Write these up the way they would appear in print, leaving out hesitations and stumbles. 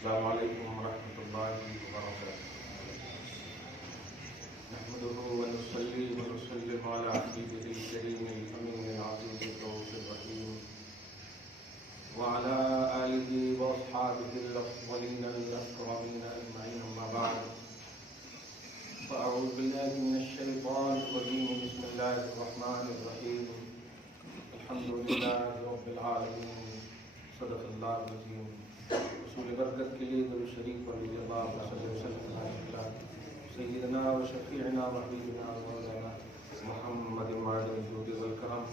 السلام علیکم ورحمۃ اللہ وبرکاتہ. نحمده ونصلي ونسلم على حبيبه الكريم الأمين العزيز الرؤوف الرحيم وعلى آله وأصحابه الأفضلين الأكرمين أجمعين. أما بعد فأعوذ بالله من الشيطان الرجيم. بسم الله الرحمن الرحيم. الحمد لله رب العالمين. صدق الله العظيم. رسول برکت کے لیے درود شریف پڑھ لیجیے. اللہم صلی وسلم علی سیدنا و شفیعنا و حبیبنا و مولانا محمد معدن الجود والکرم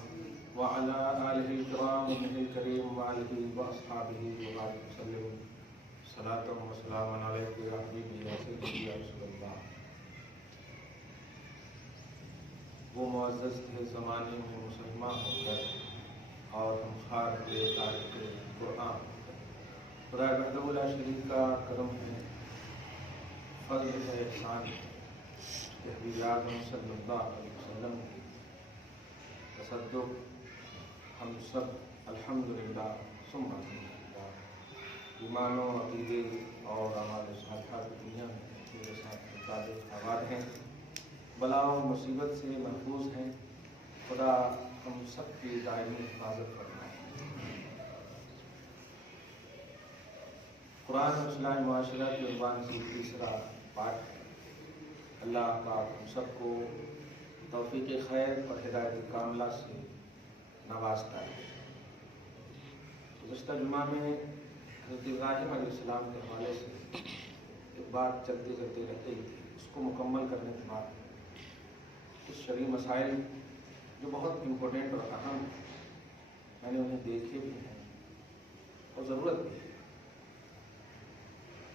وعلی آلہ الکرام انہ الکریم وعلیہ واصحابہ وبارک وسلم. صلاۃ و سلام علیک یا حبیبی یا سیدی یا رسول اللہ. وہ معزز تھے زمانے میں مسلمان ہو کر اور ہم خار کے تارک قرآن. خدا وحدہ لا شریک کا کرم ہے، فضل ہے، احسان ہے کہ حبیب اعظم صلی اللہ علیہ وسلم کی تصدق ہم سب الحمدللہ ثم الحمدللہ ایمان و عقیدے اور اعمال صالحہ کی دنیا میں میرے ساتھ مطابق آباد ہیں، بلا و مصیبت سے محفوظ ہیں. خدا ہم سب کی دائمی حفاظت فرمائے. قرآن اصلاح معاشرہ کے عنوان سے تیسرا پارٹ. اللہ کا ہم سب کو توفیق خیر اور ہدایت کاملہ سے نوازتا ہے. گزشتہ جمعہ میں حضرت ابراہیم علیہ السلام کے حوالے سے ایک بات چلتے چلتے رہ گئی تھی. اس کو مکمل کرنے کے بعد کچھ شرعی مسائل جو بہت امپورٹنٹ اور اہم ہیں میں نے انہیں دیکھے بھی ہیں اور ضرورت بھی ہے.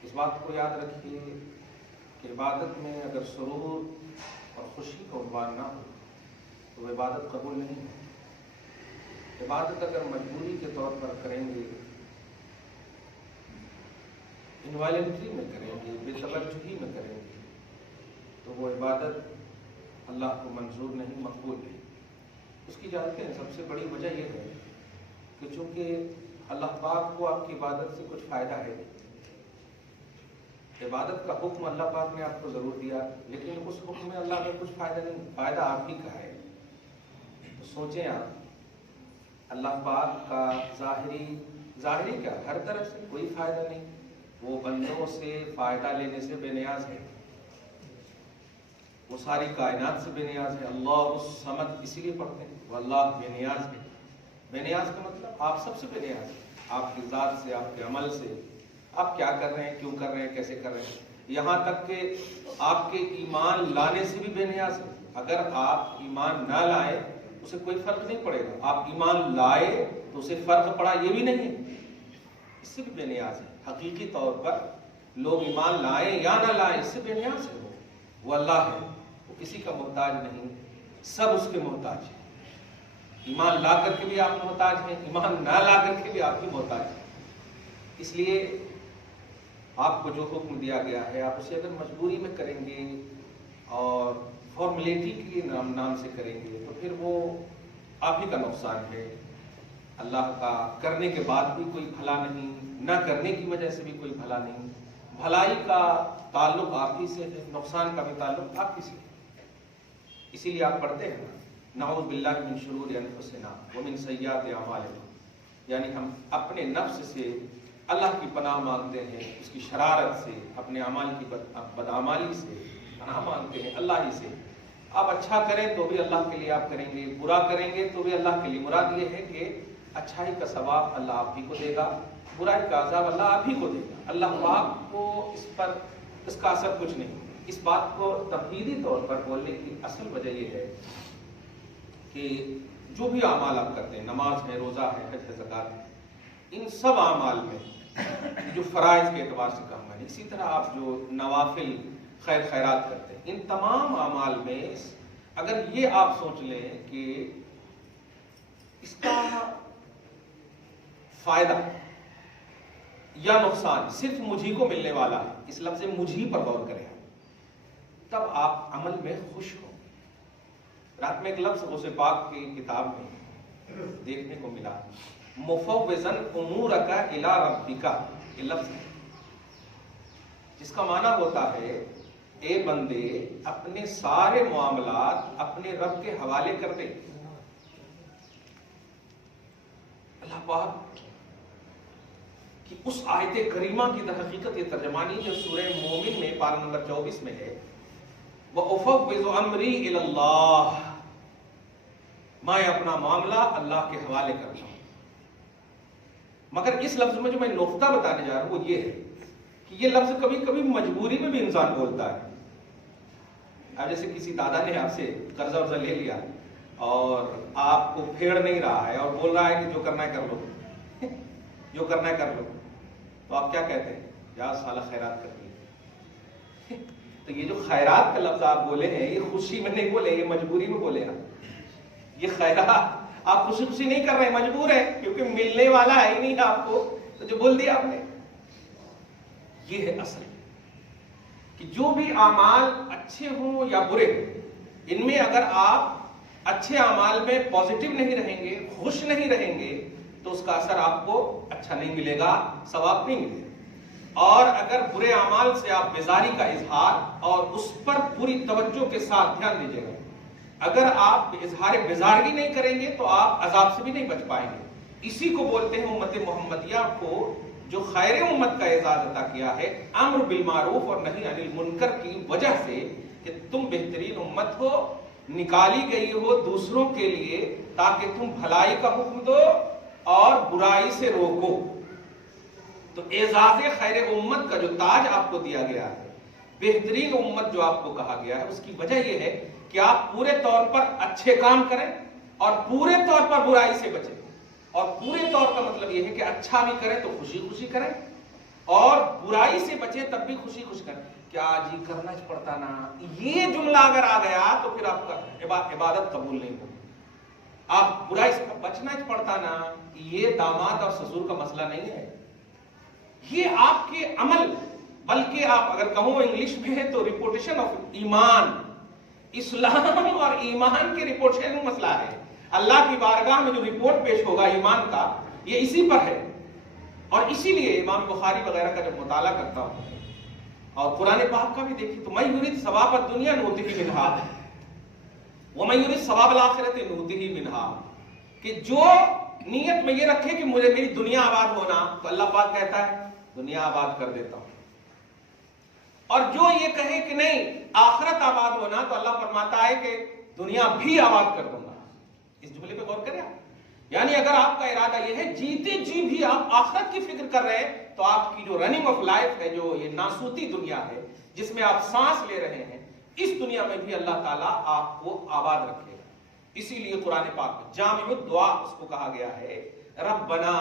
اس بات کو یاد رکھیے کہ عبادت میں اگر سرور اور خوشی کا عنوان نہ ہو تو وہ عبادت قبول نہیں ہے. عبادت اگر مجبوری کے طور پر کریں گے، انوالنٹری میں کریں گے، بے توجہی میں کریں گے تو وہ عبادت اللہ کو منظور نہیں، مقبول نہیں. اس کی جانتے ہیں سب سے بڑی وجہ یہ ہے کہ چونکہ اللہ پاک کو آپ کی عبادت سے کچھ فائدہ ہے. عبادت کا حکم اللہ پاک نے آپ کو ضرور دیا، لیکن اس حکم میں اللہ کا کچھ فائدہ نہیں، فائدہ آپ ہی کا ہے. تو سوچیں آپ، اللہ پاک کا ظاہری کیا ہر طرف سے کوئی فائدہ نہیں. وہ بندوں سے فائدہ لینے سے بے نیاز ہے، وہ ساری کائنات سے بے نیاز ہے. اللہ الصمد اسی لیے پڑھتے ہیں وہ اللہ بے نیاز ہے. بے نیاز کا مطلب آپ سب سے بے نیاز ہے، آپ کی ذات سے، آپ کے عمل سے، آپ کیا کر رہے ہیں، کیوں کر رہے ہیں، کیسے کر رہے ہیں. یہاں تک کہ آپ کے ایمان لانے سے بھی بے نیاز ہے. اگر آپ ایمان نہ لائے اسے کوئی فرق نہیں پڑے گا، آپ ایمان لائے تو اسے فرق پڑا یہ بھی نہیں ہے، اس سے بھی بے نیاز ہے. حقیقی طور پر لوگ ایمان لائیں یا نہ لائیں اس سے بے نیاز ہے. وہ اللہ ہے، وہ کسی کا محتاج نہیں، سب اس کے محتاج ہیں. ایمان لا کر کے بھی آپ محتاج ہیں، ایمان نہ لا کر کے بھی آپ کی محتاج ہیں. اس لیے آپ کو جو حکم دیا گیا ہے آپ اسے اگر مجبوری میں کریں گے اور فارمیلٹی کے نام سے کریں گے تو پھر وہ آپ ہی کا نقصان ہے. اللہ کا کرنے کے بعد بھی کوئی بھلا نہیں، نہ کرنے کی وجہ سے بھی کوئی بھلا نہیں. بھلائی کا تعلق آپ ہی سے ہے، نقصان کا بھی تعلق آپ ہی سے ہے. اسی لیے آپ پڑھتے ہیں نعوذ باللہ من شرور انفسنا ومن سیئات اعمالنا، یعنی ہم اپنے نفس سے اللہ کی پناہ مانگتے ہیں، اس کی شرارت سے، اپنے اعمال کی بدعمالی سے پناہ مانگتے ہیں اللہ ہی سے. آپ اچھا کریں تو بھی اللہ کے لیے آپ کریں گے، برا کریں گے تو بھی اللہ کے لیے. مراد یہ ہے کہ اچھائی کا ثواب اللہ آپ ہی کو دے گا، برائی کا عذاب اللہ آپ ہی کو دے گا. اللہ پاک کو اس پر اس کا اثر کچھ نہیں. اس بات کو تمہیدی طور پر بولنے کی اصل وجہ یہ ہے کہ جو بھی اعمال آپ کرتے ہیں، نماز ہے، روزہ ہے، حج ہے، زکوٰۃ ہے، ان سب اعمال میں جو فرائض کے اعتبار سے کام ہے، اسی طرح آپ جو نوافل خیرات کرتے ہیں، ان تمام اعمال میں اگر یہ آپ سوچ لیں کہ اس کا فائدہ یا نقصان صرف مجھی کو ملنے والا ہے، اس لفظ مجھی پر غور کریں، تب آپ عمل میں خوش ہوں. رات میں ایک لفظ غوث پاک کی کتاب میں دیکھنے کو ملا، مفوضاً امورک الی ربک، یہ لفظ ہے جس کا معنی ہوتا ہے اے بندے اپنے سارے معاملات اپنے رب کے حوالے کر دے. اللہ پاک کی اس آیت کریمہ کی در حقیقت یہ ترجمانی جو سورہ مومن میں پارہ نمبر 24 میں ہے، وَأُفَوِّضُ أَمْرِي إِلَى اللَّهِ، میں اپنا معاملہ اللہ کے حوالے کرتا ہوں. مگر اس لفظ میں جو میں نقطہ بتانے جا رہا ہوں وہ یہ ہے کہ یہ لفظ کبھی کبھی مجبوری میں بھی انسان بولتا ہے. اب جیسے کسی دادا نے آپ سے قرضہ ورضہ لے لیا اور آپ کو پھیڑ نہیں رہا ہے اور بول رہا ہے کہ جو کرنا ہے کر لو جو کرنا ہے کر لو، تو آپ کیا کہتے ہیں؟ یا سالہ خیرات کر لی. تو یہ جو خیرات کا لفظ آپ بولے ہیں یہ خوشی میں نہیں بولے، یہ مجبوری میں بولے ہیں. یہ خیرات آپ خوشی خوشی نہیں کر رہے ہیں، مجبور ہیں کیونکہ ملنے والا ہے ہی نہیں آپ کو، تو جو بول دیا آپ نے. یہ ہے اصل کہ جو بھی اعمال اچھے ہوں یا برے، ان میں اگر آپ اچھے اعمال میں پازیٹیو نہیں رہیں گے، خوش نہیں رہیں گے، تو اس کا اثر آپ کو اچھا نہیں ملے گا، ثواب نہیں ملے گا. اور اگر برے اعمال سے آپ بیزاری کا اظہار اور اس پر پوری توجہ کے ساتھ دھیان دیجیے گا، اگر آپ اظہار بیزارگی نہیں کریں گے تو آپ عذاب سے بھی نہیں بچ پائیں گے. اسی کو بولتے ہیں امت محمدیہ کو جو خیر امت کا اعزاز عطا کیا ہے امر بالمعروف اور نہی عن المنکر کی وجہ سے کہ تم بہترین امت ہو، نکالی گئی ہو دوسروں کے لیے تاکہ تم بھلائی کا حکم دو اور برائی سے روکو. تو اعزاز خیر امت کا جو تاج آپ کو دیا گیا ہے، بہترین امت جو آپ کو کہا گیا ہے، اس کی وجہ یہ ہے کہ آپ پورے طور پر اچھے کام کریں اور پورے طور پر برائی سے بچیں. اور پورے طور کا مطلب یہ ہے کہ اچھا بھی کریں تو خوشی خوشی کریں اور برائی سے بچیں تب بھی خوشی خوشی کریں. کیا جی کرنا پڑتا نا، یہ جملہ اگر آ گیا تو پھر آپ کا عبادت قبول نہیں ہوگی. آپ برائی سے بچنا پڑتا نا، یہ داماد اور سسور کا مسئلہ نہیں ہے، یہ آپ کے عمل، بلکہ آپ اگر کہوں انگلش میں ہے تو ریپوٹیشن آف ایمان، اسلام اور ایمان کے ریپوٹیشن میں مسئلہ ہے. اللہ کی بارگاہ میں جو رپورٹ پیش ہوگا ایمان کا، یہ اسی پر ہے. اور اسی لیے امام بخاری وغیرہ کا جب مطالعہ کرتا ہوں اور قرآن پاک کا بھی دیکھیے تو میں یرید ثواب الدنیا نؤتہ منہا ومن یرید ثواب الآخرۃ نؤتہ منہا، کہ جو نیت میں یہ رکھے کہ مجھے میری دنیا آباد ہونا، تو اللہ پاک کہتا ہے دنیا آباد کر دیتا ہوں. اور جو یہ کہے کہ نہیں آخرت آباد ہونا، تو اللہ فرماتا ہے کہ دنیا بھی آباد کر دوں گا. اس جملے پہ غور کریں آپ. یعنی اگر آپ کا ارادہ یہ ہے جیتے جی بھی آپ آخرت کی فکر کر رہے ہیں، تو آپ کی جو رننگ آف لائف ہے، جو یہ ناسوتی دنیا ہے جس میں آپ سانس لے رہے ہیں، اس دنیا میں بھی اللہ تعالیٰ آپ کو آباد رکھے گا. اسی لیے قرآن پاک جامع الدعا اس کو کہا گیا ہے، ربنا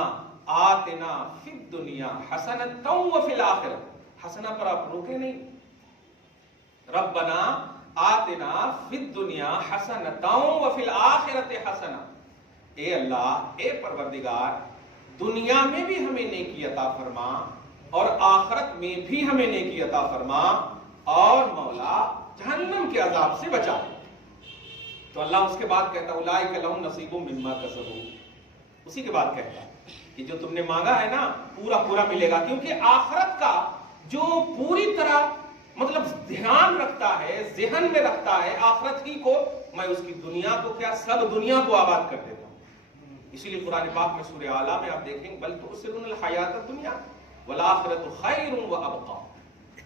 آتنا فی الدنیا حسنۃ وفی الآخرۃ. حسنہ پر آپ روکے نہیں، ربنا آتنا فی الدنیا حسنۃ وفی الآخرۃ حسنہ. اے اللہ، اے پروردگار، دنیا میں بھی ہمیں نیکی عطا فرما اور آخرت میں بھی ہمیں نیکی عطا فرما، اور مولا جہنم کے عذاب سے بچا. تو اللہ اس کے بعد کہتا اولئک لہم نصیب مما کسبوا. اسی کے بعد کہتا کہ جو تم نے مانگا ہے نا پورا پورا ملے گا، کیونکہ آخرت کا جو پوری طرح مطلب دھیان رکھتا ہے، ذہن میں رکھتا ہے آخرت ہی کو، میں اس کی دنیا کو کیا سب دنیا کو آباد کر دیتا ہوں. اسی لیے قرآن پاک میں سورہ اعلیٰ میں آپ دیکھیں بل تؤثرون الحیات الدنیا والآخرۃ خیر وابقیٰ.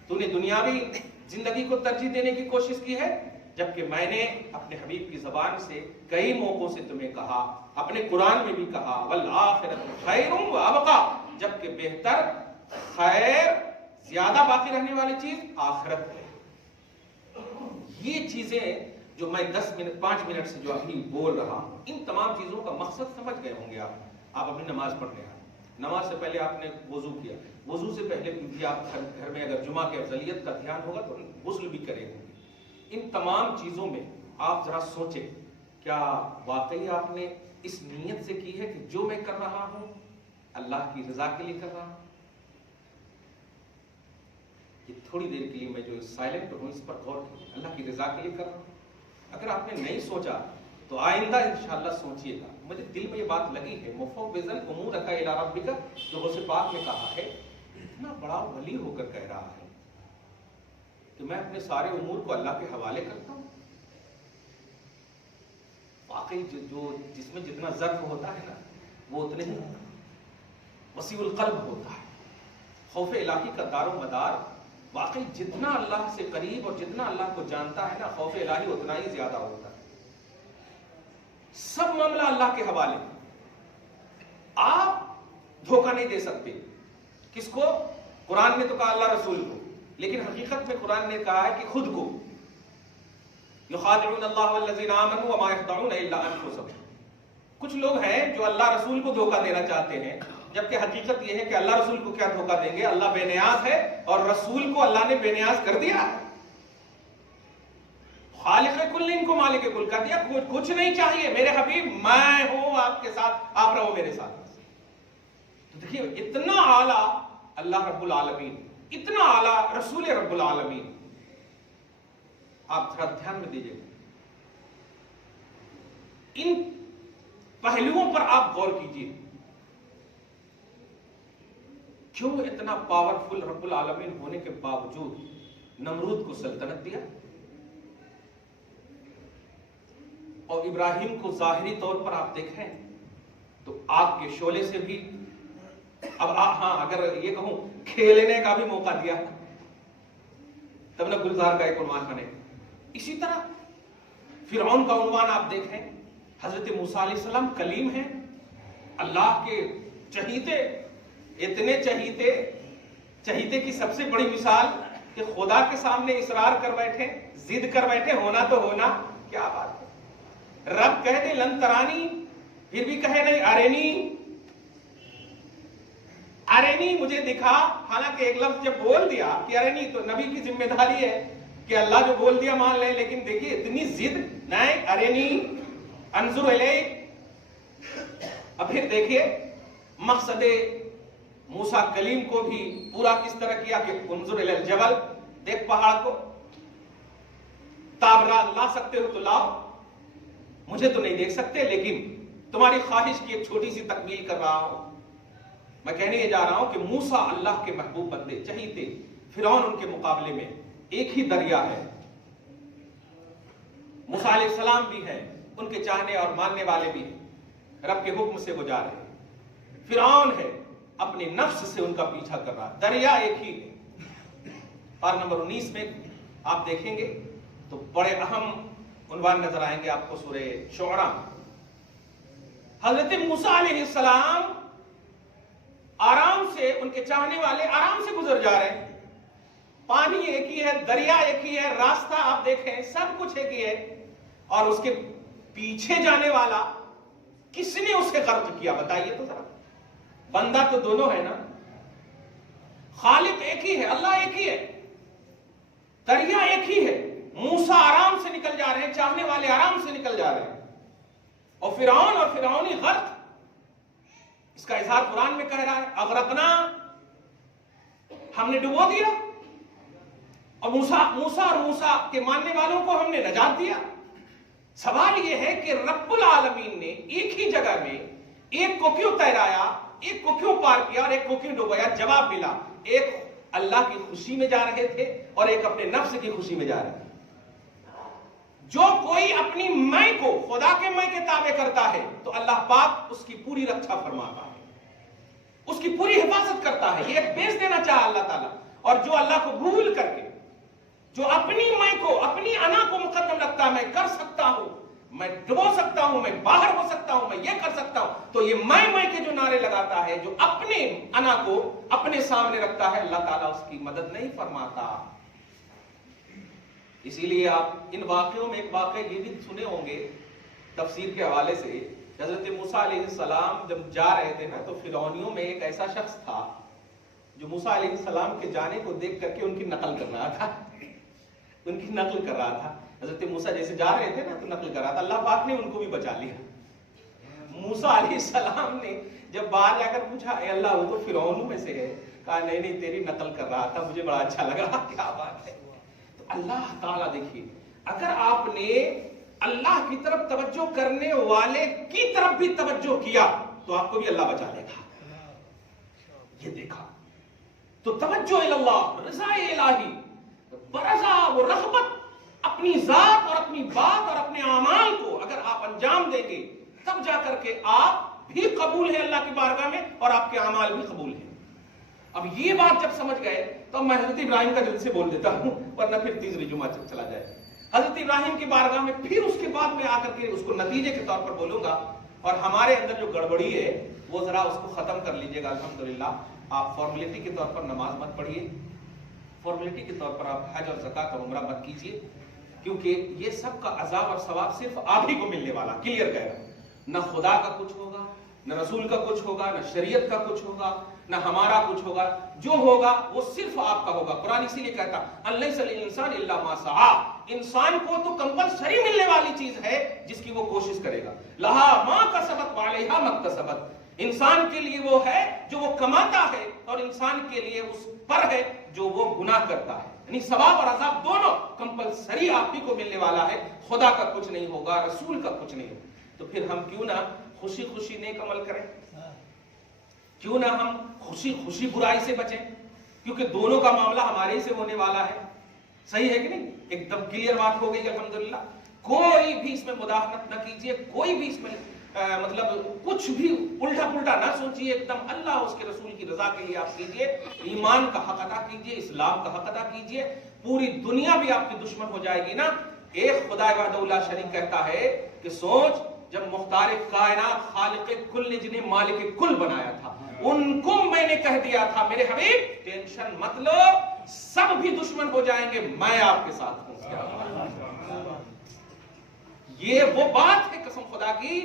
تو نے دنیاوی زندگی کو ترجیح دینے کی کوشش کی ہے، جبکہ میں نے اپنے حبیب کی زبان سے کئی موقعوں سے تمہیں کہا، اپنے قرآن میں بھی کہا والآخرۃ خیر وابقیٰ، جبکہ بہتر، خیر، زیادہ باقی رہنے والی چیز آخرت ہے. یہ چیزیں جو میں 5 منٹ سے جو ابھی بول رہا ہوں، ان تمام چیزوں کا مقصد سمجھ گئے ہوں گے. آپ اپنی نماز پڑھنے آئے، نماز سے پہلے آپ نے وضو کیا، وضو سے پہلے بھی آپ گھر میں اگر جمعہ کے افضلیت کا دھیان ہوگا تو غسل بھی کریں گے. ان تمام چیزوں میں آپ ذرا سوچیں، کیا واقعی آپ نے اس نیت سے کی ہے کہ جو میں کر رہا ہوں اللہ کی رضا کے لیے کر رہا ہوں؟ یہ تھوڑی دیر کے لیے میں جو سائلنٹ ہوں اس پر غور کیجیے، اللہ کی رضا کے لیے کر رہا ہوں. اگر آپ نے نہیں سوچا تو آئندہ انشاءاللہ سوچئے گا. مجھے دل میں یہ بات لگی ہے، مفوض امورک الی ربک، جو غوث پاک نے کہا ہے، اتنا بڑا ولی ہو کر کہہ رہا ہے کہ میں اپنے سارے امور کو اللہ کے حوالے کرتا ہوں؟ واقعی جس میں جتنا ظرف ہوتا ہے نا وہ اتنے ہی وسیع القلب ہوتا ہے. خوف الہی کا دار و مدار واقعی جتنا اللہ سے قریب اور جتنا اللہ کو جانتا ہے نا، خوف الہی اتنا ہی زیادہ ہوتا ہے. سب معاملہ اللہ کے حوالے. آپ دھوکہ نہیں دے سکتے. کس کو؟ قرآن نے تو کہا اللہ رسول کو، لیکن حقیقت میں قرآن نے کہا ہے کہ خود کو. یخادعون اللہ والذین آمنوا وما یخدعون الا انفسهم. کچھ لوگ ہیں جو اللہ رسول کو دھوکہ دینا چاہتے ہیں، جبکہ حقیقت یہ ہے کہ اللہ رسول کو کیا دھوکہ دیں گے؟ اللہ بے نیاز ہے اور رسول کو اللہ نے بے نیاز کر دیا ہے. خالق کل ان کو مالک کل کر دیا. کچھ نہیں چاہیے میرے حبیب، میں ہوں آپ کے ساتھ، آپ رہو میرے ساتھ. تو دیکھیے اتنا اعلیٰ اللہ رب العالمین، اتنا اعلیٰ رسول رب العالمین. آپ تھوڑا دھیان میں دیجیے، ان پہلوؤں پر آپ غور کیجیے. کیوں اتنا پاورفل رب العالمین ہونے کے باوجود نمرود کو سلطنت دیا، اور ابراہیم کو ظاہری طور پر آپ دیکھیں تو آگ کے شعلے سے بھی، اب ہاں اگر یہ کہوں کھیلنے کا بھی موقع دیا تب نہ گلزار کا ایک عنوان بنے. اسی طرح فرعون کا عنوان آپ دیکھیں، حضرت موسیٰ علیہ السلام کلیم ہیں، اللہ کے چہیتے، اتنے چہیتے کی سب سے بڑی مثال کہ خدا کے سامنے اصرار کر بیٹھے، ضد کر بیٹھے، ہونا تو ہونا. کیا بات ہے، رب کہہ دے لن ترانی، پھر بھی کہے نہیں ارینی مجھے دکھا. حالانکہ ایک لفظ جب بول دیا کہ ارینی، تو نبی کی ذمہ داری ہے کہ اللہ جو بول دیا مان لیں، لیکن دیکھیے اتنی ضد، نہیں ارینی انظر الیک. اب پھر دیکھیے مقصد موسیٰ کلیم کو بھی پورا کس طرح کیا کہ انظر الی الجبل، دیکھ پہاڑ کو، تاب لا سکتے ہو تو لاؤ، مجھے تو نہیں دیکھ سکتے لیکن تمہاری خواہش کی ایک چھوٹی سی تکمیل کر رہا ہوں. میں کہنے یہ جا رہا ہوں کہ موسیٰ اللہ کے محبوب بندے، چہیتے. فرعون ان کے مقابلے میں ایک ہی دریا ہے. موسیٰ علیہ السلام بھی ہیں، ان کے چاہنے اور ماننے والے بھی ہیں، رب کے حکم سے وہ جا رہے ہیں. فرعون ہے، اپنے نفس سے ان کا پیچھا کر رہا. دریا ایک ہی ہے. اور نمبر 19 میں آپ دیکھیں گے تو بڑے اہم عنوان نظر آئیں گے آپ کو سورہ شعراء. حضرت موسیٰ علیہ السلام آرام سے، ان کے چاہنے والے آرام سے گزر جا رہے ہیں. پانی ایک ہی ہے، دریا ایک ہی ہے، راستہ آپ دیکھیں سب کچھ ایک ہی ہے، اور اس کے پیچھے جانے والا کس نے اسے غرق کیا بتائیے تو ذرا. بندہ تو دونوں ہے نا، خالق ایک ہی ہے، اللہ ایک ہی ہے، دریا ایک ہی ہے. موسیٰ آرام سے نکل جا رہے ہیں، چاہنے والے آرام سے نکل جا رہے ہیں، اور فرعون اور فرعونی غرق. اس کا اظہار قرآن میں کہہ رہا ہے اغرقنا، ہم نے ڈبو دیا، اور موسیٰ اور موسیٰ کے ماننے والوں کو ہم نے نجات دیا. سوال یہ ہے کہ رب العالمین نے ایک ہی جگہ میں ایک کو کیوں تیرایا، ایک کو کیوں پار کیا اور ایک کو کیوں ڈبویا؟ جواب ملا، ایک اللہ کی خوشی میں جا رہے تھے اور ایک اپنے نفس کی خوشی میں جا رہے تھے. جو کوئی اپنی میں کو خدا کے میں کے تابع کرتا ہے تو اللہ پاک اس کی پوری رکھا فرماتا ہے، اس کی پوری حفاظت کرتا ہے. یہ ایک بیچ دینا چاہا اللہ تعالیٰ. اور جو اللہ کو بھول کر کے، جو اپنی میں کو، اپنی انا کو مقدم رکھتا، میں کر سکتا ہوں، میں ڈبو سکتا ہوں، میں باہر ہو سکتا ہوں، میں یہ کر سکتا ہوں، تو یہ میں کے جو نعرے لگاتا ہے، جو اپنے انا کو اپنے سامنے رکھتا ہے، اللہ تعالیٰ اس کی مدد نہیں فرماتا. اسی لیے آپ ان واقعوں میں ایک واقعہ یہ بھی سنے ہوں گے تفسیر کے حوالے سے. حضرت موسیٰ علیہ السلام جب جا رہے تھے نا، تو فرعونیوں میں ایک ایسا شخص تھا جو موسیٰ علیہ السلام کے جانے کو دیکھ کر کے ان کی نقل کر رہا تھا، ان کی نقل کر رہا تھا. حضرت موسیٰ جیسے جا رہے تھے نا تو نقل کر رہا تھا. اللہ پاک نے ان کو بھی بچا لیا. موسیٰ علیہ السلام نے جب باہر جا کر پوچھا اے اللہ وہ تو فرعونوں میں سے ہے، کہا نہیں تیری نقل کر رہا تھا، مجھے بڑا اچھا لگا. کیا بات ہے. تو اللہ تعالیٰ دیکھیے، اگر آپ نے اللہ کی طرف توجہ کرنے والے کی طرف بھی توجہ کیا تو آپ کو بھی اللہ بچا لے گا. یہ دیکھا تو توجہ اللہ، رضا الہی. برزا وہ رغبت اپنی ذات اور اپنی بات اور اپنے اعمال کو اگر آپ انجام دیں گے تب جا کر کے آپ بھی قبول ہیں اللہ کی بارگاہ میں اور آپ کے اعمال بھی قبول ہیں. اب یہ بات جب سمجھ گئے تو میں حضرت ابراہیم کا جلد سے بول دیتا ہوں ورنہ پھر تیسری جمعہ چلا جائے. حضرت ابراہیم کی بارگاہ میں پھر اس کے بعد میں آ کر کے اس کو نتیجے کے طور پر بولوں گا اور ہمارے اندر جو گڑبڑی ہے وہ ذرا اس کو ختم کر لیجئے گا. الحمدللہ آپ فارمیلٹی کے طور پر نماز مت پڑھیے, فارمیلٹی کے طور پر آپ حج اور زکات اور عمرہ مت کیجیے, کیونکہ یہ سب کا عذاب اور ثواب صرف آپ ہی کو ملنے والا. کلیئر کہہ رہا ہوں, نہ خدا کا کچھ ہوگا, نہ رسول کا کچھ ہوگا, نہ شریعت کا کچھ ہوگا, نہ ہمارا کچھ ہوگا. جو ہوگا وہ صرف آپ کا ہوگا. قرآن اسی لیے کہتا الیس للانسان الا ما سعی, انسان کو تو کمپلسری ملنے والی چیز ہے جس کی وہ کوشش کرے گا. لہا ما کسبت وعلیہا ما اکتسبت, انسان کے لیے وہ ہے جو وہ کماتا ہے اور انسان کے لیے اس پر ہے جو وہ گناہ کرتا ہے. یعنی ثواب اور عذاب دونوں کمپلسری آپ ہی کو ملنے والا ہے, خدا کا کچھ نہیں ہوگا, رسول کا کچھ نہیں ہوگا. تو پھر ہم کیوں نہ خوشی خوشی نیک عمل کریں, کیوں نہ ہم خوشی خوشی برائی سے بچیں, کیونکہ دونوں کا معاملہ ہمارے ہی سے ہونے والا ہے. صحیح ہے کہ نہیں؟ ایک دم کلیئر بات ہو گئی الحمدللہ. کوئی بھی اس میں مداخلت نہ کیجیے, کوئی بھی اس میں مطلب کچھ بھی الٹا پلٹا نہ سوچیے. ایک دم اللہ اس کے رسول کی رضا کے لیے آپ کیجیے, ایمان کا حق ادا کیجیے, اسلام کا حق ادا کیجیے. پوری دنیا بھی آپ کی دشمن ہو جائے گی نا. ایک خدا وحدہ لا شریک کہتا ہے کہ سوچ, جب مختار کائنات خالق کل نے جنہیں مالک کل بنایا تھا ان کو میں نے کہہ دیا تھا میرے حبیب ٹینشن مت لو, سب بھی دشمن ہو جائیں گے, میں آپ کے ساتھ ہوں. یہ وہ بات ہے قسم خدا کی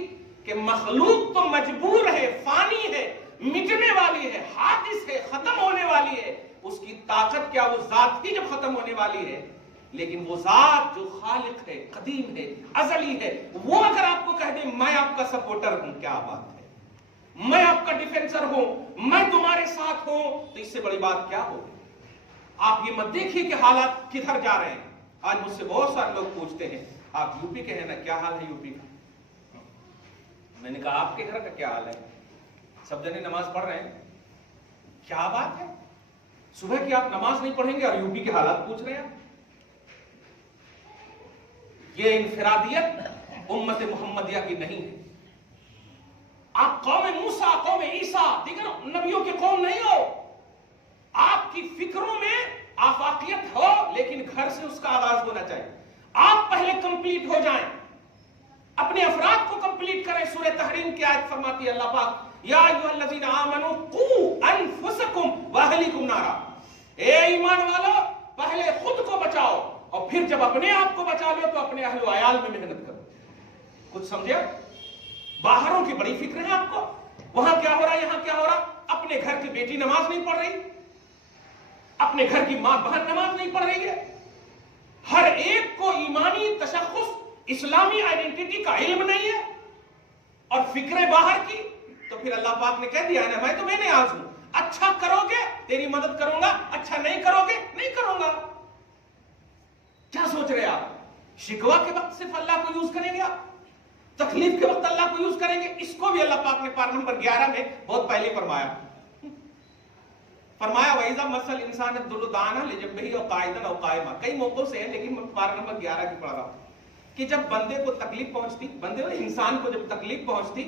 کہ مخلوق تو مجبور ہے, فانی ہے, مٹنے والی ہے, حادث ہے, ختم ہونے والی ہے. اس کی طاقت کیا, وہ ذات ہی جب ختم ہونے والی ہے, لیکن وہ ذات جو خالق ہے, قدیم ہے, ازلی ہے, وہ اگر آپ کو کہہ دے میں آپ کا سپورٹر ہوں, کیا بات ہے, میں آپ کا ڈیفینسر ہوں, میں تمہارے ساتھ ہوں, تو اس سے بڑی بات کیا ہوگی. آپ یہ مت دیکھیے کہ حالات کدھر جا رہے ہیں. آج مجھ سے بہت سارے لوگ پوچھتے ہیں آپ یو پی کے ہیں نا, کیا حال ہے یو پی کا. میں نے کہا آپ کے گھر کا کیا حال ہے, سب جنے نماز پڑھ رہے ہیں, کیا بات ہے, صبح کی آپ نماز نہیں پڑھیں گے اور یو پی کے حالات پوچھ رہے ہیں. یہ انفرادیت امت محمدیہ کی نہیں ہے. آپ قوم موسیٰ, قوم عیسیٰ, دیگر نبیوں کی قوم نہیں ہو. آپ کی فکروں میں آفاقیت ہو, لیکن گھر سے اس کا آغاز ہونا چاہیے. آپ پہلے کمپلیٹ ہو جائیں, اپنے افراد کو کمپلیٹ کریں. سورہ تحریم کی آیت فرماتی ہے اللہ پاک, یا ایھا الذین آمنوا قوا انفسکم واہلیکم نارا, اے ایمان والو پہلے خود کو بچاؤ اور پھر جب اپنے آپ کو بچا لو تو اپنے اہل و عیال میں محنت کرو. کچھ سمجھے؟ باہروں کی بڑی فکر ہے آپ کو, وہاں کیا ہو رہا ہے, یہاں کیا ہو رہا. اپنے گھر کی بیٹی نماز نہیں پڑھ رہی, اپنے گھر کی ماں بہن نماز نہیں پڑھ رہی ہے. ہر ایک کو ایمانی تشخص, اسلامی آئیڈینٹی کا علم نہیں ہے اور فکریں باہر کی. تو پھر اللہ پاک نے کہہ دیا ہے نا, میں نیاز ہوں, اچھا کرو گے تیری مدد کروں گا, اچھا نہیں کرو گے نہیں کروں گا. کیا سوچ رہے آپ, شکوا کے وقت صرف اللہ کو یوز کریں گے آپ, تکلیف کے وقت اللہ کو یوز کریں گے. اس کو بھی اللہ پاک نے پارہ نمبر 11 میں بہت پہلے فرمایا وَإِذَا مَسَّ الْإِنسَانَ الضُّرُّ دَعَانَا لِجَنبِهِ أَوْ قَاعِدًا أَوْ قَائِمًا. کئی موقعوں سے ہے لیکن میں پارہ نمبر 11 کی پڑھ رہا ہوں کہ جب بندے کو تکلیف پہنچتی, بندے انسان کو جب تکلیف پہنچتی,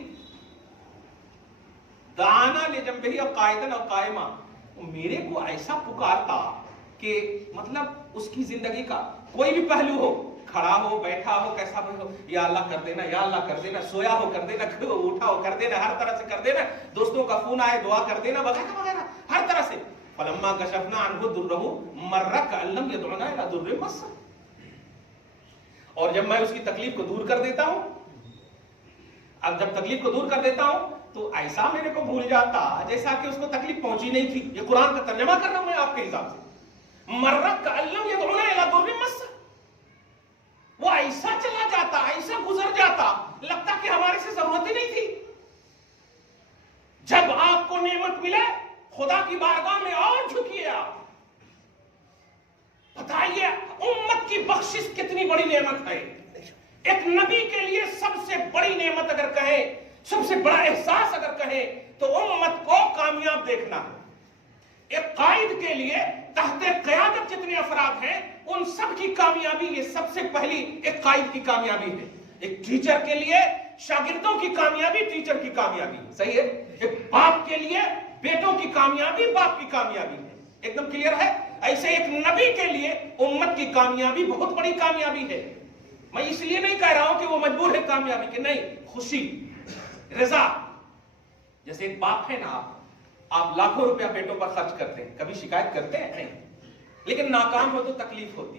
دعانا لجنبہ أَوْ قَاعِدًا أَوْ قَائِمًا, میرے کو ایسا پکارتا کہ مطلب اس کی زندگی کا کوئی بھی پہلو ہو, کھڑا ہو, بیٹھا ہو, کیسا بھی ہو, یا اللہ کر دینا, یا اللہ کر دینا, سویا ہو کر دینا, اٹھا ہو کر دینا, ہر طرح سے کر دینا, دوستوں کا فون آئے دعا کر دینا, وغیرہ وغیرہ ہر طرح سے. فَلَمَّا كَشَفْنَا عَنْهُ ضُرَّهُ مَرَّ كَأَن لَّمْ يَدْعُنَا إِلَىٰ ضُرٍّ مَّسَّهُ. اور جب میں اس کی تکلیف کو دور کر دیتا ہوں, اب جب تکلیف کو دور کر دیتا ہوں تو ایسا میرے کو بھول جاتا جیسا کہ اس کو تکلیف پہنچی نہیں تھی. یہ قرآن کا ترجمہ کر رہا ہوں میں آپ کے حساب سے. مَرَّ كَأَن لَّمْ يَدْعُنَا إِلَىٰ ضُرٍّ مَّسَّهُ, وہ ایسا چلا جاتا, ایسا گزر جاتا, لگتا کہ ہمارے سے ضرورت ہی نہیں تھی. جب آپ کو نعمت ملے خدا کی بارگاہ میں اور جھکیے, آپ بتائیے امت کی بخشش کتنی بڑی نعمت ہے. ایک نبی کے لیے سب سے بڑی نعمت اگر کہیں, سب سے بڑا احساس اگر کہیں تو امت کو کامیاب دیکھنا ہے. ایک قائد کے لیے تحت قیادت جتنے افراد ہیں ان سب کی کامیابی یہ سب سے پہلی ایک قائد کی کامیابی ہے. ایک ٹیچر کے لیے شاگردوں کی کامیابی ٹیچر کی کامیابی، صحیح ہے. ایک باپ کے لیے بیٹوں کی کامیابی باپ کی کامیابی ہے. ایک دم کلیئر ہے. ایسے ایک نبی کے لیے امت کی کامیابی بہت بڑی کامیابی ہے. میں اس لیے نہیں کہہ رہا ہوں کہ وہ مجبور ہے کامیابی کے، نہیں، خوشی، رضا. جیسے ایک باپ ہے نا، آپ لاکھوں روپیہ بیٹوں پر خرچ کرتے ہیں، کبھی شکایت کرتے ہیں؟ نہیں. لیکن ناکام ہو تو تکلیف ہوتی،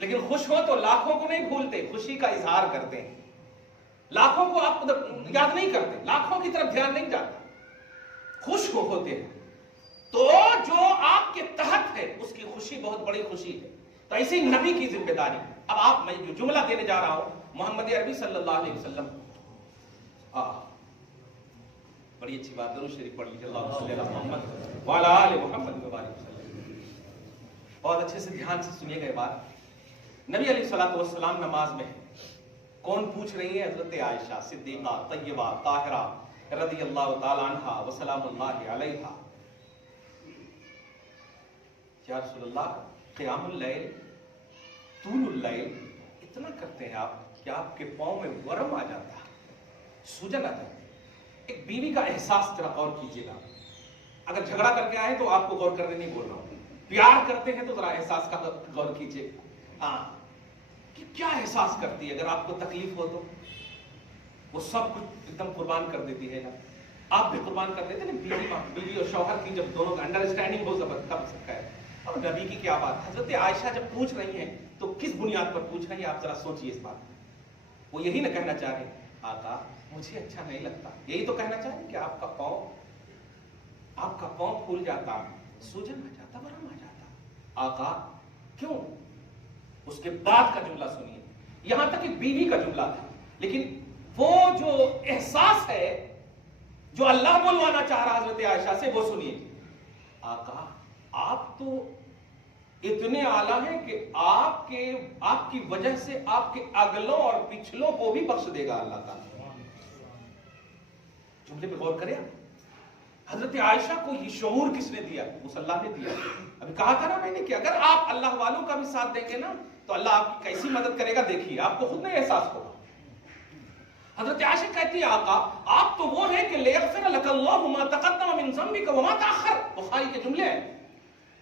لیکن خوش ہو تو لاکھوں کو نہیں بھولتے، خوشی کا اظہار کرتے ہیں. لاکھوں کو آپ یاد نہیں کرتے، لاکھوں کی طرف دھیان نہیں جاتا، خوش ہوتے ہیں. تو جو آپ کے تحت ہے اس کی خوشی بہت بڑی خوشی ہے. تو ایسے ہی نبی کی ذمہ داری. اب آپ، میں جو جملہ دینے جا رہا ہوں، محمد عربی صلی اللہ علیہ وسلم، بڑی اچھی بات، درود شریف پڑھ لیجیے، اللہم صلی علی محمد وعلی آل محمد وبارک وسلم. بہت اچھے سے دھیان سے سنیے گا یہ بات. نبی علیہ الصلوۃ والسلام نماز میں ہیں. کون پوچھ رہی ہے؟ حضرت عائشہ صدیقہ طیبہ طاہرہ رضی اللہ تعالی عنہا وسلام اللہ علیہا. یا رسول اللہ، قیام اللیل، طول اللیل اتنا کرتے ہیں آپ کہ آپ کے پاؤں میں ورم آ جاتا ہے، سوجن آ جاتا ہے. ایک بیوی کا احساس ذرا غور کیجیے گا. اگر جھگڑا کر کے آئے تو آپ کو غور کرنے نہیں بول رہا ہوں، پیار کرتے ہیں تو ذرا احساس کا غور کیجیے. کہ کیا احساس کرتی ہے اگر آپ کو تکلیف ہو تو؟ وہ سب کچھ ایک دم قربان کر دیتی ہے نا. آپ بھی قربان کر دیتے نا. بیوی اور شوہر کی جب دونوں کا انڈرسٹینڈنگ ہو تب سکتا ہے. اور نبی کی کیا بات. حضرت عائشہ جب پوچھ رہی ہیں تو کس بنیاد پر پوچھ رہی ہیں آپ ذرا سوچئے اس بات. وہ یہی نہ کہنا چاہ رہے ہیں آقا مجھے اچھا نہیں لگتا، یہی تو کہنا چاہ رہے ہیں کہ آپ کا پاؤں پھول جاتا، سوجن آ جاتا، ورم آ جاتا. آقا کیوں؟ اس کے بعد کا جملہ سنیے. یہاں تک کہ بیوی کا جملہ تھا، لیکن وہ جو احساس ہے جو اللہ بولوانا چاہ رہا حضرت عائشہ سے، وہ سنیے. آقا آپ تو اتنے اعلیٰ ہیں کہ آپ کی وجہ سے آپ کے اگلوں اور پچھلوں کو بھی بخش دے گا اللہ تعالیٰ. جملے پہ غور کریں. حضرت عائشہ کو یہ شعور کس نے دیا؟ اس اللہ نے دیا. ابھی کہا تھا نا میں نے کہ اگر آپ اللہ والوں کا بھی ساتھ دیں گے نا تو اللہ آپ کی کیسی مدد کرے گا، دیکھیے آپ کو خود نہیں احساس ہوگا. حضرت عائشہ کہتی ہے آقا آپ تو وہ ہیں کہ لیغفر لک اللہ ما تقدم من ذنبک وما تاخر. بخاری کے جملے ہیں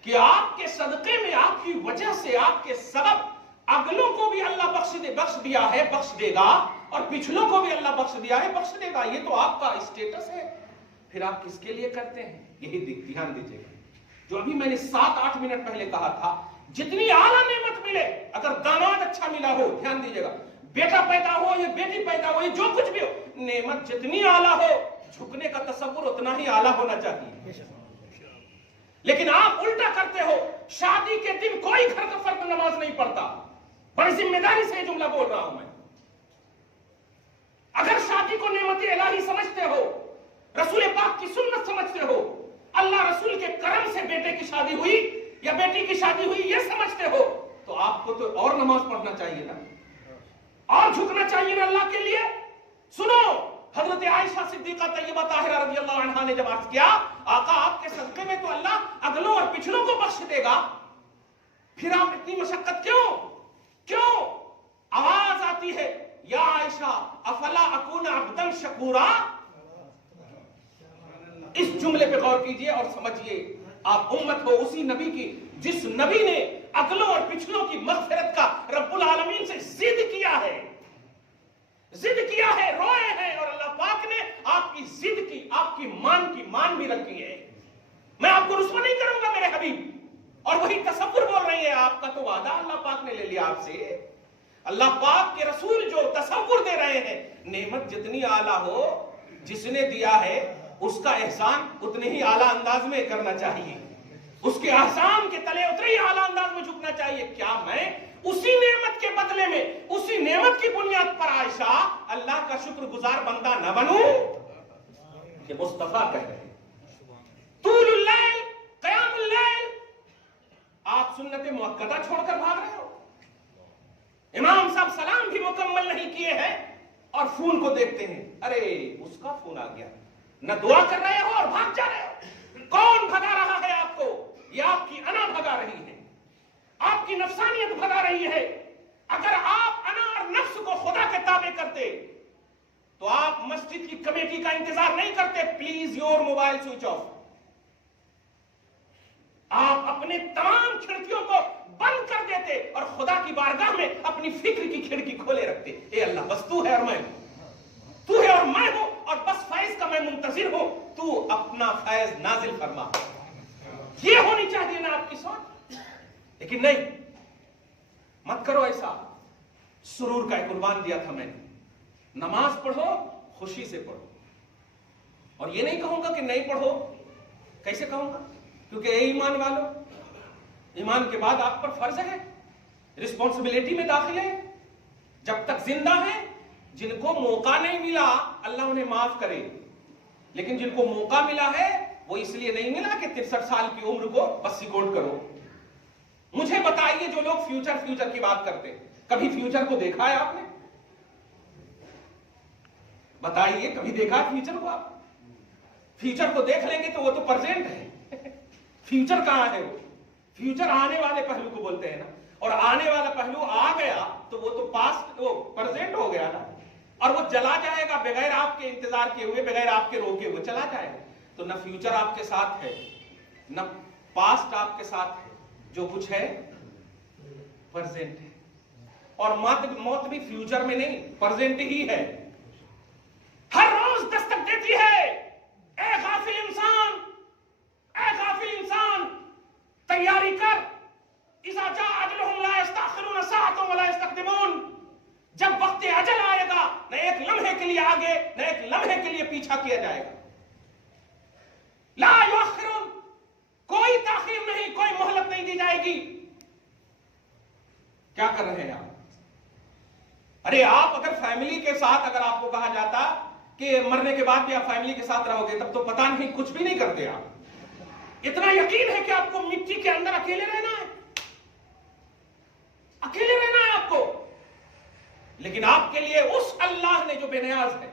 کہ آپ کے صدقے میں، آپ کی وجہ سے، آپ کے سبب اگلوں کو بھی اللہ بخش دیا ہے، بخش دے گا، اور پچھلوں کو بھی اللہ بخش دیا ہے، بخش دے گا. یہ تو آپ کا اسٹیٹس ہے. پھر آپ کس کے لیے کرتے ہیں؟ یہی دھیان دیجیے گا. جو ابھی میں نے 7-8 منٹ پہلے کہا تھا، جتنی اعلیٰ نعمت ملے، اگر داماد اچھا ملا ہو، دھیان دیجیے گا، بیٹا پیدا ہو یا بیٹی پیدا ہو، جو کچھ بھی ہو، نعمت جتنی اعلیٰ ہو، جھکنے کا تصور اتنا ہی اعلیٰ ہونا چاہیے. لیکن آپ الٹا کرتے ہو. شادی کے دن کوئی گھر کا فرد نماز نہیں پڑھتا. بڑی ذمہ داری سے یہ جملہ بول رہا ہوں میں. اگر شادی کو نعمت الہی سمجھتے ہو، رسول پاک کی سنت سمجھتے ہو، اللہ رسول کے کرم سے بیٹے کی شادی ہوئی یا بیٹی کی شادی ہوئی یہ سمجھتے ہو، تو آپ کو تو اور نماز پڑھنا چاہیے نا، اور جھکنا چاہیے نا اللہ کے لیے. سنو، حضرت عائشہ صدیقہ طیبہ طاہرہ رضی اللہ عنہا نے جب عرض کیا آقا آپ کے صدقے میں تو اللہ اگلوں اور پچھلوں کو بخش دے گا، پھر آپ اتنی مشقت کیوں؟ آواز آتی ہے یا عائشہ افلا اکون عبدا شکورا. اس جملے پہ غور کیجئے اور سمجھیے آپ امت ہو اسی نبی کی جس نبی نے اگلوں اور پچھلوں کی مغفرت کا رب العالمین سے ضد کیا ہے، روئے ہیں، اور اللہ پاک نے آپ کی ضد کی، آپ کی مان بھی رکھی ہے. میں آپ کو رسوا نہیں کروں گا میرے حبیب. اور وہی تصور بول رہی ہے، آپ کا تو وعدہ اللہ پاک نے لے لیا آپ سے. اللہ پاک کے رسول جو تصور دے رہے ہیں، نعمت جتنی اعلیٰ ہو، جس نے دیا ہے اس کا احسان اتنے ہی اعلیٰ انداز میں کرنا چاہیے، اس کے احسان کے تلے اتنے ہی اعلیٰ انداز میں جھکنا چاہیے. کیا میں اسی نعمت کے بدلے میں، اسی نعمت کی بنیاد پر عائشہ اللہ کا شکر گزار بندہ نہ بنوں؟ یہ مصطفیٰ کہہ رہے ہیں. طول اللیل، قیام اللیل، آپ سنت مؤکدہ چھوڑ کر بھاگ رہے ہو. امام صاحب سلام بھی مکمل نہیں کیے ہیں اور فون کو دیکھتے ہیں، ارے اس کا فون آ گیا، نہ دعا کر رہے ہو اور بھاگ جا رہے ہو. کون بھگا رہا مسجد کی کمیٹی کا انتظار نہیں کرتے. Please your mobile switch off. آپ اپنے تمام کھڑکیوں کو بند کر دیتے اور خدا کی بارگاہ میں اپنی فکر کی کھڑکی کھولے رکھتے. اے اللہ بس تو ہے اور میں ہوں, تو ہے اور میں ہوں, اور بس فیض کا میں منتظر ہوں, تو اپنا فیض نازل فرما. یہ ہونی چاہیے نا آپ کی سوچ. لیکن نہیں, مت کرو ایسا. سرور کا ایک قربان دیا تھا میں نے. نماز پڑھو, خوشی سے پڑھو. اور یہ نہیں کہوں گا کہ نہیں پڑھو. کیسے کہوں گا؟ کیونکہ اے ایمان والو, ایمان کے بعد آپ پر فرض ہے, رسپانسبلٹی میں داخل ہے. جب تک زندہ ہیں, جن کو موقع نہیں ملا اللہ انہیں معاف کرے, لیکن جن کو موقع ملا ہے وہ اس لیے نہیں ملا کہ 63 سال کی عمر کو بس ریکارڈ کرو. مجھے بتائیے جو لوگ فیوچر کی بات کرتے ہیں, کبھی فیوچر کو دیکھا ہے آپ نے؟ بتائیے, کبھی دیکھا ہے فیوچر کو؟ آپ فیوچر کو دیکھ لیں گے تو وہ تو پریزنٹ ہے. فیوچر کہاں ہے؟ وہ فیوچر آنے والے پہلو کو بولتے ہیں نا, اور آنے والا پہلو آ گیا تو وہ تو پاسٹ, وہ پریزنٹ ہو گیا نا, اور وہ چلا جائے گا بغیر آپ کے انتظار کیے ہوئے, بغیر آپ کے روکے ہوئے چلا جائے گا. تو نہ فیوچر آپ کے ساتھ ہے, نہ پاسٹ آپ کے ساتھ ہے. جو کچھ ہے پریزنٹ ہے, اور موت بھی فیوچر میں نہیں, پریزنٹ ہی ہے. ہر روز دستک دیتی ہے. اے غافل انسان, اے غافل انسان, تیاری کر. اذا جاء اجلهم لا يستأخرون ساعة ولا يستقدمون. جب وقت اجل آئے گا, نہ ایک لمحے کے لیے آگے نہ ایک لمحے کے لیے پیچھا کیا جائے گا. لا یؤخرون, کوئی تاخیر نہیں, کوئی مہلت نہیں دی جائے گی. کیا کر رہے ہیں آپ؟ ارے آپ اگر فیملی کے ساتھ, اگر آپ کو کہا جاتا کہ مرنے کے بعد بھی آپ فیملی کے ساتھ رہو گے, تب تو پتہ نہیں کچھ بھی نہیں کرتے آپ. اتنا یقین ہے کہ آپ کو مٹی کے اندر اکیلے رہنا ہے, اکیلے رہنا ہے آپ کو. لیکن آپ کے لیے اس اللہ نے جو بے نیاز ہے,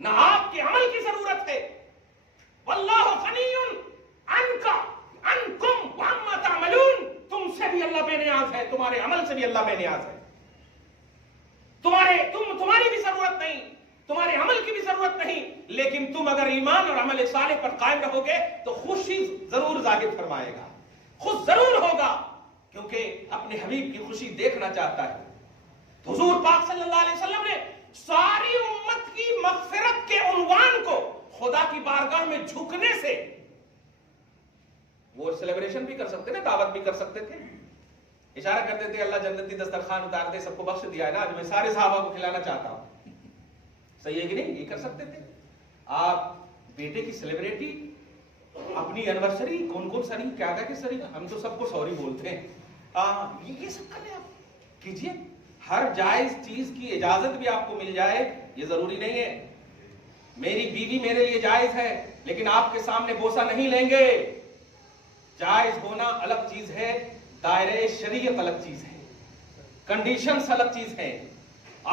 نہ آپ کے عمل کی ضرورت ہے. واللہ غنی عنکم وعما تعملون. تم سے بھی اللہ بے نیاز ہے, تمہارے عمل سے بھی اللہ بے نیاز ہے. تمہاری بھی ضرورت نہیں, تمہارے عمل کی بھی ضرورت نہیں. لیکن تم اگر ایمان اور عمل صالح پر قائم رہو گے تو خوشی ضرور ظاہر فرمائے گا, خوش ضرور ہوگا, کیونکہ اپنے حبیب کی خوشی دیکھنا چاہتا ہے. حضور پاک صلی اللہ علیہ وسلم نے ساری امت کی مغفرت کے عنوان کو خدا کی بارگاہ میں جھکنے سے, وہ سیلیبریشن بھی کر سکتے تھے, دعوت بھی کر سکتے تھے, اشارہ کرتے تھے اللہ جنتی دسترخوان اتار دے, سب کو بخش دیا ہے نا, آج میں سارے صحابہ کو کھلانا چاہتا ہوں. صحیح ہے کہ نہیں؟ یہ کر سکتے تھے. آپ بیٹے کی سیلیبریٹی, اپنی اینیورسری, کون سری, کیا کہ سری, ہم تو سب کو سوری بولتے ہیں, یہ سب کریں آپ کیجئے. ہر جائز چیز کی اجازت بھی آپ کو مل جائے یہ ضروری نہیں ہے. میری بیوی میرے لیے جائز ہے, لیکن آپ کے سامنے بوسہ نہیں لیں گے. جائز ہونا الگ چیز ہے, دائرے شریعت الگ چیز ہے, کنڈیشنز الگ چیز ہے.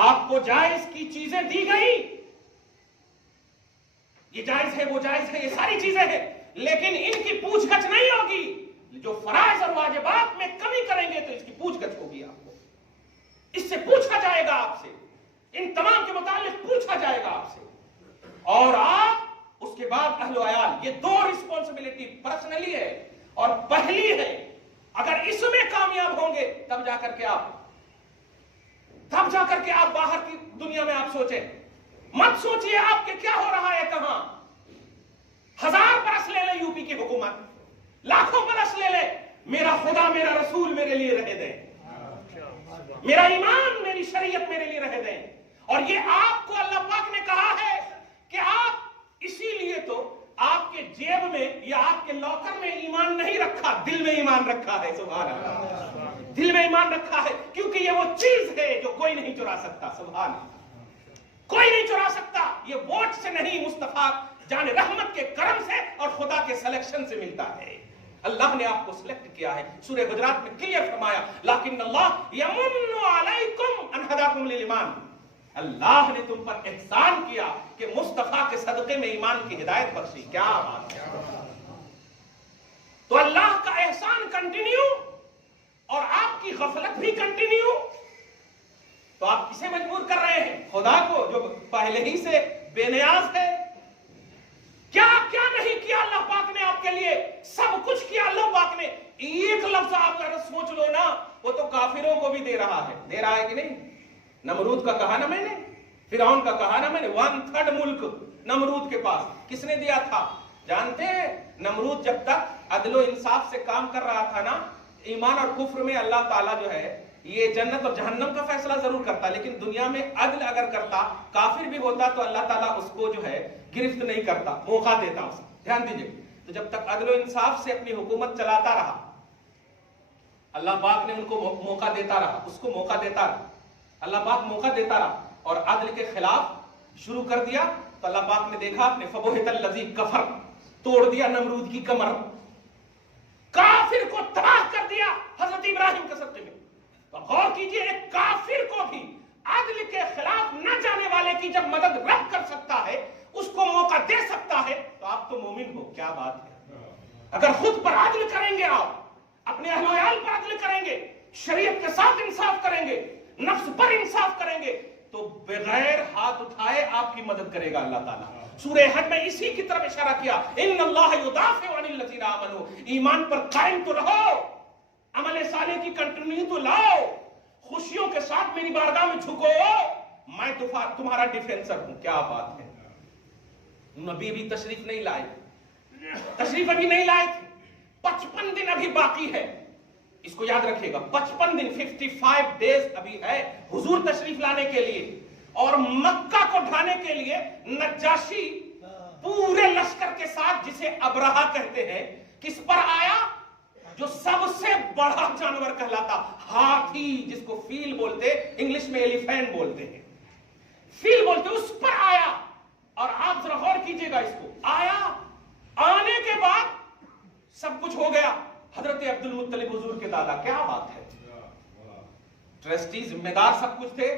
آپ کو جائز کی چیزیں دی گئی, یہ جائز ہے, وہ جائز ہے, یہ ساری چیزیں ہیں, لیکن ان کی پوچھ گچھ نہیں ہوگی. جو فرائض اور واجبات میں کمی کریں گے تو اس کی پوچھ گچھ ہوگی. آپ کو اس سے پوچھا جائے گا, آپ سے ان تمام کے متعلق پوچھا جائے گا آپ سے. اور آپ اس کے بعد اہل و عیال, یہ دو رسپانسبلٹی پرسنلی ہے اور پہلی ہے. اگر اس میں کامیاب ہوں گے تب جا کر کے آپ باہر کی دنیا میں آپ سوچیں. مت سوچئے آپ کہ کیا ہو رہا ہے کہاں. 1000 برس لے لیں یو پی کی حکومت, لاکھوں برس لے لیں, میرا خدا میرا رسول میرے لیے رہ دیں, میرا ایمان میری شریعت میرے لیے رہ دیں. اور یہ آپ کو اللہ پاک نے کہا ہے کہ آپ اسی لیے تو آپ کے جیب میں یا آپ کے لاکر میں ایمان نہیں رکھا, دل میں ایمان رکھا ہے. سبحان اللہ, دل میں ایمان رکھا ہے, کیونکہ یہ وہ چیز ہے جو کوئی نہیں چرا سکتا. سبحان اللہ, کوئی نہیں چرا سکتا. یہ ووٹ سے نہیں, مصطفیٰ جان رحمت کے کرم سے اور خدا کے سلیکشن سے ملتا ہے. اللہ نے آپ کو سلیکٹ کیا ہے. سورہ حجرات میں کلیئر فرمایا, لیکن اللہ یمن علیکم ان ہداکم للایمان. اللہ نے تم پر احسان کیا کہ مصطفیٰ کے صدقے میں ایمان کی ہدایت بخشی. کیا بات ہے. تو اللہ کا احسان کنٹینیو اور آپ کی غفلت بھی کنٹینیو. تو آپ کسے مجبور کر رہے ہیں؟ خدا کو, جو پہلے ہی سے بے نیاز ہے. کیا کیا نہیں کیا اللہ پاک نے آپ کے لیے, سب کچھ کیا اللہ پاک نے. ایک لفظ آپ اگر سوچ لو نا, وہ تو کافروں کو بھی دے رہا ہے کہ نہیں. نمرود کا کہا نا میں نے, فرعون کا کہا نا میں نے, 1/3 ملک نمرود کے پاس. کس نے دیا تھا جانتے ہیں؟ نمرود جب تک عدل و انصاف سے کام کر رہا تھا نا, ایمان اور کفر میں اللہ تعالیٰ جو ہے یہ جنت اور جہنم کا فیصلہ ضرور کرتا, لیکن دنیا میں عدل اگر کرتا, کافر بھی ہوتا, تو اللہ تعالیٰ اس کو جو ہے گرفت نہیں کرتا, موقع دیتا اسے. دھیان دیجئے, تو جب تک عدل و انصاف سے اپنی حکومت چلاتا رہا, اللہ پاک نے ان کو موقع دیتا رہا, اس کو موقع دیتا رہا, اللہ پاک موقع دیتا رہا, اور عدل کے خلاف شروع کر دیا, تو اللہ پاک نے دیکھا اپنے فبہت الذی کفر, توڑ دیا نمرود کی کمر, کافر کو تباہ کر دیا حضرت ابراہیم کے صدقے میں. تو غور کیجئے, ایک کافر کو بھی عدل کے خلاف نہ جانے والے کی جب مدد رب کر سکتا ہے, اس کو موقع دے سکتا ہے, تو آپ تو مومن ہو. کیا بات ہے. اگر خود پر عدل کریں گے, آپ اپنے اہل و عیال پر عدل کریں گے, شریعت کے ساتھ انصاف کریں گے, نفس پر انصاف کریں گے, تو بغیر ہاتھ اٹھائے آپ کی مدد کرے گا اللہ تعالیٰ. سورہ حج میں اسی کی طرف اشارہ کیا, ان اللہ یدافع عن الذین آمنوا, ایمان پر قائم تو رہو, عمل صالح کی کنٹینیو تو لاؤ, خوشیوں کے ساتھ میری بارگاہ میں جھکو, میں تمہارا ڈیفینسر ہوں. کیا بات ہے. نبی ابھی تشریف نہیں لائے, تشریف ابھی نہیں لائے تھے, 55 دن ابھی باقی ہے. اس کو یاد رکھیے گا, 55 دن 55 ڈیز ابھی ہے حضور تشریف لانے کے لیے. اور مکہ کو ڈھانے کے لیے نجاشی پورے لشکر کے ساتھ, جسے ابرہا کہتے ہیں, کس پر آیا؟ جو سب سے بڑا جانور کہلاتا, ہاتھی, جس کو فیل بولتے, انگلش میں ایلیفینٹ بولتے ہیں, فیل بولتے, اس پر آیا. اور آپ ذرا غور کیجئے گا, اس کو آیا, آنے کے بعد سب کچھ ہو گیا. حضرت عبد المطلب حضور کے دادا, کیا بات ہے, ٹرسٹی, ذمہ دار, سب کچھ تھے.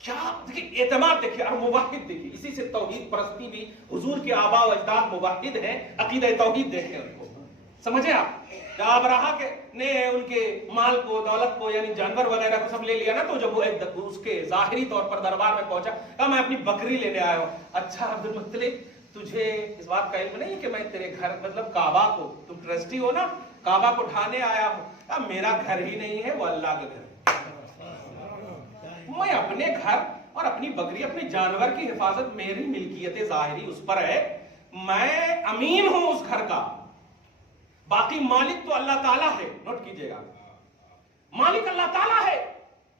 کیا دیکھیں, اعتماد دیکھیں, اور موحد دیکھیں, اسی سے توحید پرستی بھی, حضور کے آباء و اجداد موحد ہیں, عقیدہ توحید دیکھیں ان کو, سمجھیں آپ. جب ابرہا نے ان کے مال کو, دولت کو, یعنی جانور وغیرہ کو سب لے لیا نا, تو جب وہ اس کے ظاہری طور پر دربار میں پہنچا, کہا میں اپنی بکری لینے آیا ہوں. اچھا عبد المطلب, تجھے اس بات کا علم نہیں کہ میں تیرے گھر, مطلب کعبہ کو, تم ٹرسٹی ہو نا, کعبہ کو ڈھانے آیا ہوں. کہا میرا گھر ہی نہیں ہے, وہ اللہ کا گھر ہے. میں اپنے گھر اور اپنی بکری, اپنے جانور کی حفاظت, میری ملکیت ظاہری اس پر ہے, میں امین ہوں اس گھر کا, باقی مالک تو اللہ تعالیٰ ہے. نوٹ کیجئے گا, مالک اللہ تعالیٰ ہے,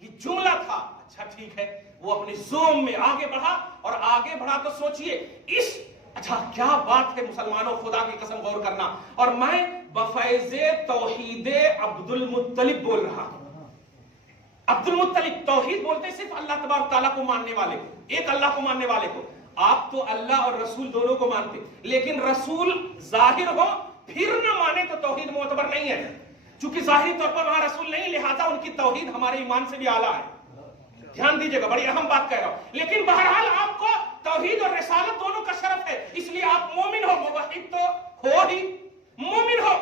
یہ جملہ تھا. اچھا ٹھیک ہے, وہ اپنی زوم میں آگے بڑھا, اور آگے بڑھا تو سوچئے اس, اچھا کیا بات ہے مسلمانوں, خدا کی قسم غور کرنا, اور میں بفیض توحید عبد المطلب بول رہا ہوں. عبد المطلب, توحید بولتے صرف اللہ تبارک تعالیٰ کو ماننے والے کو, ایک اللہ کو ماننے والے کو. آپ تو اللہ اور رسول دونوں کو مانتے, لیکن رسول ظاہر ہو پھر نہ مانے تو توحید معتبر نہیں ہے. چونکہ ظاہری طور پر وہاں رسول نہیں, لہذا ان کی توحید ہمارے ایمان سے بھی اعلیٰ ہے. دھیان دیجئے گا, بڑی اہم بات کہہ رہا ہوں. لیکن بہرحال آپ کو توحید اور رسالت دونوں کا شرف ہے, اس لیے آپ مومن ہو, موحد تو ہو ہی, مومن ہو.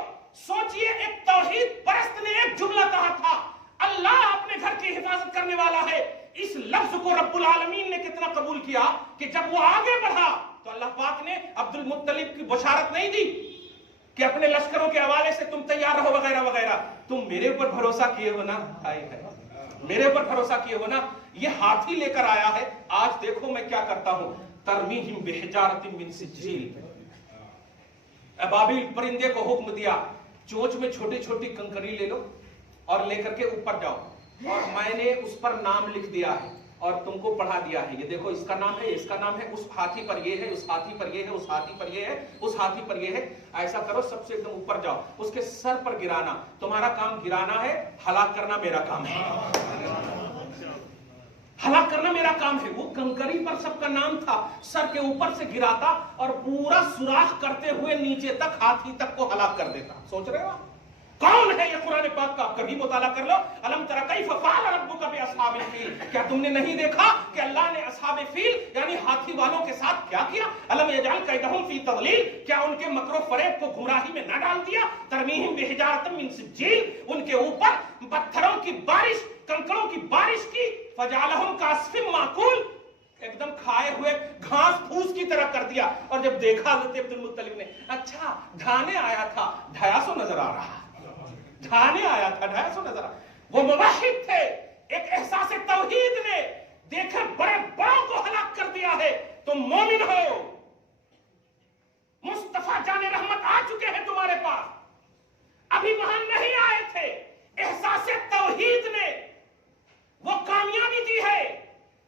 سوچئے, ایک توحید پرست نے ایک جملہ کہا تھا, اللہ اپنے گھر کی حفاظت کرنے والا ہے. اس لفظ کو رب العالمین نے کتنا قبول کیا کہ جب وہ آگے بڑھا تو اللہ پاک نے عبد المطلب کی بشارت نہیں دی کہ اپنے لشکروں کے حوالے سے تم تیار رہو وغیرہ وغیرہ, تم میرے اوپر بھروسہ کیے ہو نا, میرے اوپر بھروسہ کیے ہو نا, یہ ہاتھی لے کر آیا ہے, آج دیکھو میں کیا کرتا ہوں, ترمیہم بحجارۃ من سجیل. ابابیل پرندے کو حکم دیا, چونچ میں چھوٹی چھوٹی کنکری لے لو اور لے کر کے اوپر جاؤ, اور میں نے اس پر نام لکھ دیا ہے اور تم کو پڑھا دیا ہے, یہ دیکھو اس کا نام ہے, اس کا نام ہے, اس ہاتھی پر یہ ہے, اس ہاتھی پر یہ ہے, اس ہاتھی پر یہ ہے, اس ہاتھی پر یہ ہے. ایسا کرو, سب سے ایک دم اوپر جاؤ, اس کے سر پر گرانا, تمہارا کام گرانا ہے, ہلاک کرنا میرا کام ہے, ہلاک کرنا میرا کام ہے. وہ کنکری پر سب کا نام تھا, سر کے اوپر سے گراتا اور پورا سوراخ کرتے ہوئے نیچے تک, ہاتھی تک کو ہلاک کر دیتا. سوچ رہے ہو کون ہے یہ قرآن پاک کا؟ کبھی مطالعہ کر لو. الم تر کیف فعل ربک باصحاب الفیل, کیا تم نے نہیں دیکھا کہ اللہ نے اصحاب فیل یعنی ہاتھی والوں کے ساتھ کیا کیا؟ الم یجعل کیدہم فی تضلیل, کیا ان کے مکر و فریب کو گمراہی میں نہ ڈال دیا؟ ترمیہم بحجارۃ من سجیل, ان کے اوپر پتھروں کی بارش, کنکڑوں کی بارش کی. فجعلہم کعصف مأکول, ایک دم کھائے ہوئے گھاس پھوس کی طرح کر دیا. اور جب دیکھا حضرت عبد المطلب نے, اچھا ڈھانے آیا تھا, ڈھایا سو نظر آ رہا, ڈھانے آیا تھا, ڈھایا سو نظر آ. وہ موحد تھے, ایک احساس توحید نے دیکھے بڑے بڑوں کو ہلاک کر دیا ہے, تم مومن ہو. مصطفیٰ جان رحمت آ چکے ہیں تمہارے پاس, ابھی وہاں نہیں آئے تھے. احساس توحید نے وہ کامیابی دی ہے,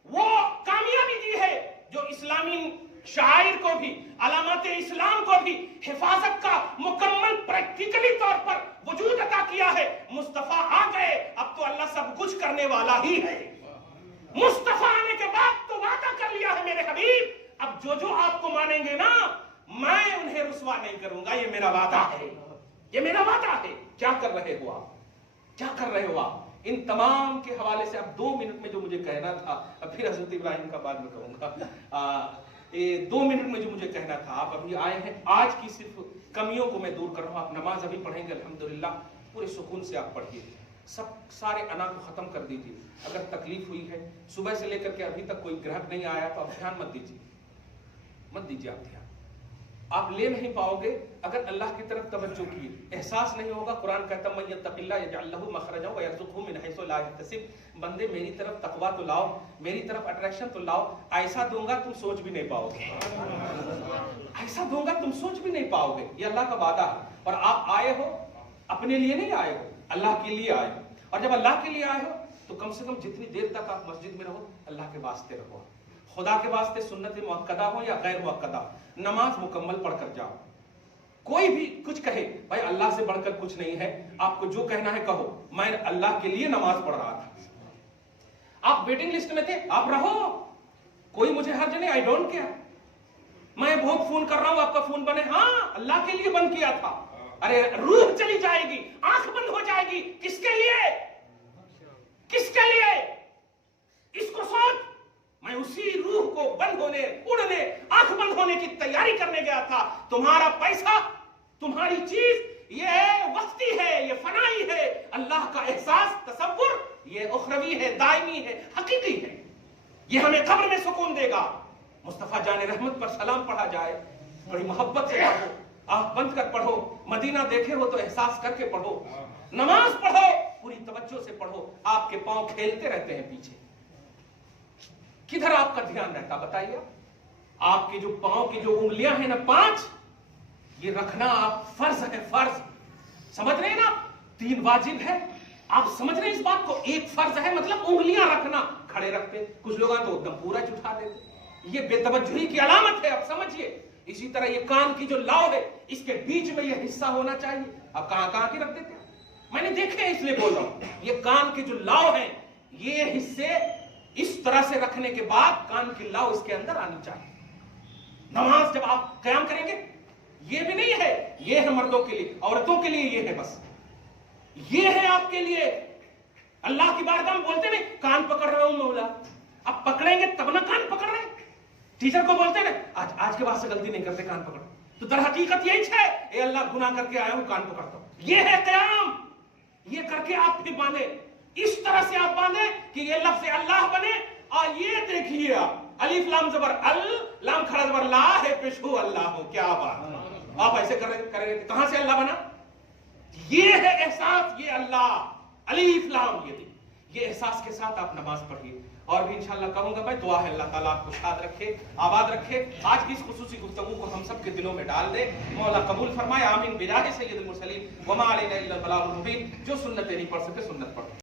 وہ کامیابی دی ہے جو اسلامی شاعر کو بھی, علامات اسلام کو بھی حفاظت کا مکمل پریکٹیکلی طور پر وجود عطا کیا ہے. مصطفیٰ آ گئے, اب تو اللہ سب کچھ کرنے والا ہی ہے. مصطفیٰ آنے کے بعد تو وعدہ کر لیا ہے میرے حبیب, اب جو آپ کو مانیں گے نا میں انہیں رسوا نہیں کروں گا, یہ میرا وعدہ ہے, یہ میرا وعدہ ہے. کیا کر رہے ہو آپ, کیا کر رہے ہو آپ؟ ان تمام کے حوالے سے اب 2 منٹ میں جو مجھے کہنا تھا, اب پھر حضرت ابراہیم کا بعد میں کہوں گا, 2 منٹ میں جو مجھے کہنا تھا, آپ ابھی آئے ہیں, آج کی صرف کمیوں کو میں دور کر رہا ہوں. آپ نماز ابھی پڑھیں گے الحمدللہ, پورے سکون سے آپ پڑھیے, سارے انا کو ختم کر دیجیے. اگر تکلیف ہوئی ہے, صبح سے لے کر کے ابھی تک کوئی گراہک نہیں آیا تو آپ دھیان مت دیجیے, مت دیجیے آپ دھیان, آپ لے نہیں پاؤ گے اگر اللہ کی طرف توجہ کیے. احساس نہیں ہوگا. قرآن کہتا ہے من یتق اللہ یجعل لہ مخرجا ویرزقہ من حیث لا یحتسب. بندے میری طرف تقویٰ تو لاؤ, میری طرف اٹریکشن تو لاؤ, ایسا دوں گا تم سوچ بھی نہیں پاؤ گے, ایسا دوں گا تم سوچ بھی نہیں پاؤ گے. یہ اللہ کا وعدہ ہے. اور آپ آئے ہو اپنے لیے نہیں آئے ہو, اللہ کے لیے آئے ہو. اور جب اللہ کے لیے آئے ہو تو کم سے کم جتنی دیر تک آپ مسجد میں رہو اللہ کے واسطے رہو, خدا کے واسطے, سنت مؤکدہ ہو یا غیر مؤکدہ, نماز مکمل پڑھ کر جاؤ. کوئی بھی کچھ کہے, بھائی اللہ سے بڑھ کر کچھ نہیں ہے, آپ کو جو کہنا ہے کہو, میں اللہ کے لیے نماز پڑھ رہا تھا. آپ ویٹنگ لسٹ میں تھے, آپ رہو, کوئی مجھے حرج نہیں, آئی ڈونٹ کیئر. میں بہت فون کر رہا ہوں, آپ کا فون بنے, ہاں اللہ کے لیے بند کیا تھا. ارے روح چلی جائے گی, آنکھ بند ہو جائے گی, کس کے لیے, کس کے لیے, اس کو سوچ. میں اسی روح کو بند ہونے, اڑنے, آنکھ بند ہونے کی تیاری کرنے گیا تھا. تمہارا پیسہ, تمہاری چیز یہ وقتی ہے, یہ فنائی ہے. اللہ کا احساس, تصور یہ اخروی ہے, دائمی ہے, حقیقی ہے. یہ ہمیں قبر میں سکون دے گا. مصطفیٰ جان رحمت پر سلام پڑھا جائے, بڑی محبت سے پڑھو, آنکھ بند کر پڑھو, مدینہ دیکھے ہو تو احساس کر کے پڑھو, نماز پڑھو, پوری توجہ سے پڑھو. آپ کے پاؤں کھیلتے رہتے ہیں پیچھے, کدھر آپ کا دھیان رہتا بتائیے. آپ کی جو پاؤں کی جو انگلیاں ہیں نا 5, یہ رکھنا آپ فرض ہے, فرض. سمجھ رہے ہیں نا, 3 واجب ہے, آپ سمجھ رہے ہیں اس بات کو. 1 فرض ہے, مطلب انگلیاں رکھنا, کھڑے رکھتے, کچھ لوگ تو ایک دم پورا اٹھا دیتے, یہ بے توجہی کی علامت ہے, آپ سمجھیے. اسی طرح یہ کان کی جو لاؤ ہے, اس کے بیچ میں یہ حصہ ہونا چاہیے, آپ کہاں کی رکھ دیتے. میں نے دیکھے اس لیے بول رہا ہوں, یہ کان کے جو لاؤ ہیں, یہ حصے اس طرح سے رکھنے کے بعد کان کی لاؤ اس کے اندر آنی چاہیے. نماز جب آپ قیام کریں گے, یہ بھی نہیں ہے یہ ہے مردوں کے لیے, عورتوں کے لیے یہ ہے, بس یہ ہے آپ کے لیے. اللہ کی بارگاہ میں بولتے نہیں کان پکڑ رہا ہوں مولا, اب پکڑیں گے تب نہ کان پکڑ رہے ہیں. ٹیچر کو بولتے نا آج کے بعد سے غلطی نہیں کرتے, کان پکڑ, تو در حقیقت یہی ہے, اے اللہ گناہ کر کے آیا ہوں, کان پکڑتا ہوں. یہ ہے قیام. یہ کر کے آپ پھر باندھے, اس طرح سے آپ باندھے کہ یہ لفظ اللہ بنے. اور یہ دیکھیے آپ, الف لام زبر ال, لام کھڑا زبر لا ہے, پیشو اللہ ہو, کیا بات. آپ ایسے کریں گے, کہاں سے اللہ بنا. یہ ہے احساس, یہ اللہ, الف لام, یہ احساس کے ساتھ آپ نماز پڑھیے. اور بھی انشاءاللہ کہوں گا میں, دعا ہے اللہ تعالیٰ آپ کو شاد رکھے, آباد رکھے. آج کی اس خصوصی گفتگو کو ہم سب کے دلوں میں ڈال دے, مولا قبول فرمائے, آمین. بجاہ سید المرسلین وما علینا الا البلاغ المبین. جو سنت نہیں پڑھ سکے سنت پڑھ.